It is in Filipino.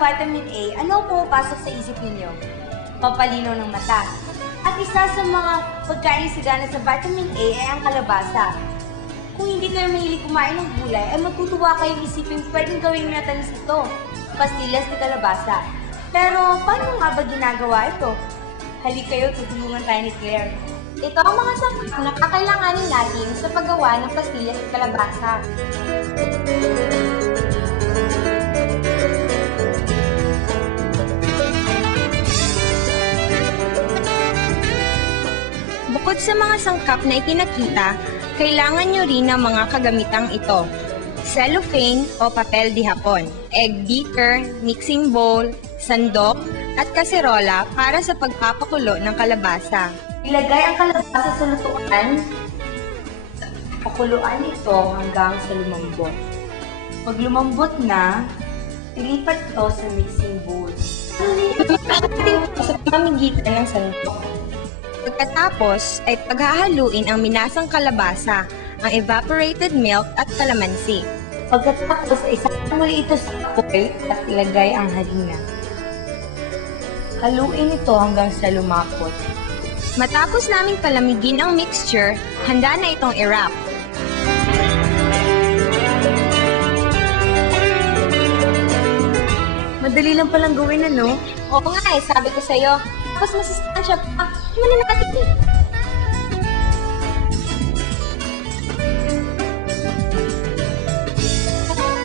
vitamin A, ano ang pumapasok sa isip ninyo? Pampalinaw ng mata. At isa sa mga pagkain sigana sa vitamin A ay ang kalabasa. Kung hindi kayo mahilig kumain ng gulay, ay matutuwa kayong isipin pwedeng gawing natanis ito, pastillas ni kalabasa. Pero paano nga ba ginagawa ito? Halik kayo, tutulungan tayo ni Claire. Ito ang mga sangkap na kakailanganin natin sa paggawa ng pastillas at kalabasa. Bukod sa mga sangkap na ipinakita, kailangan nyo rin ng mga kagamitang ito. Cellophane o papel di hapon, egg beater, mixing bowl, sandok, at kaserola para sa pagpapakulo ng kalabasa. Ilagay ang kalabasa sa lutuan. Pakuluan ito hanggang sa lumambot. Pag lumambot na, ilipat ito sa mixing bowl. Sa pamamagitan ng sandok. Pagkatapos ay paghahaluin ang minasang kalabasa, ang evaporated milk at kalamansi. Pagkatapos ay isama muli ito sa apoy at ilagay ang harina. Haluin ito hanggang sa lumapot. Matapos naming palamigin ang mixture, handa na itong i-wrap. Madali lang palang gawin, ano? Oo nga sabi ko sa'yo. Tapos masustansya pa. Muna natin.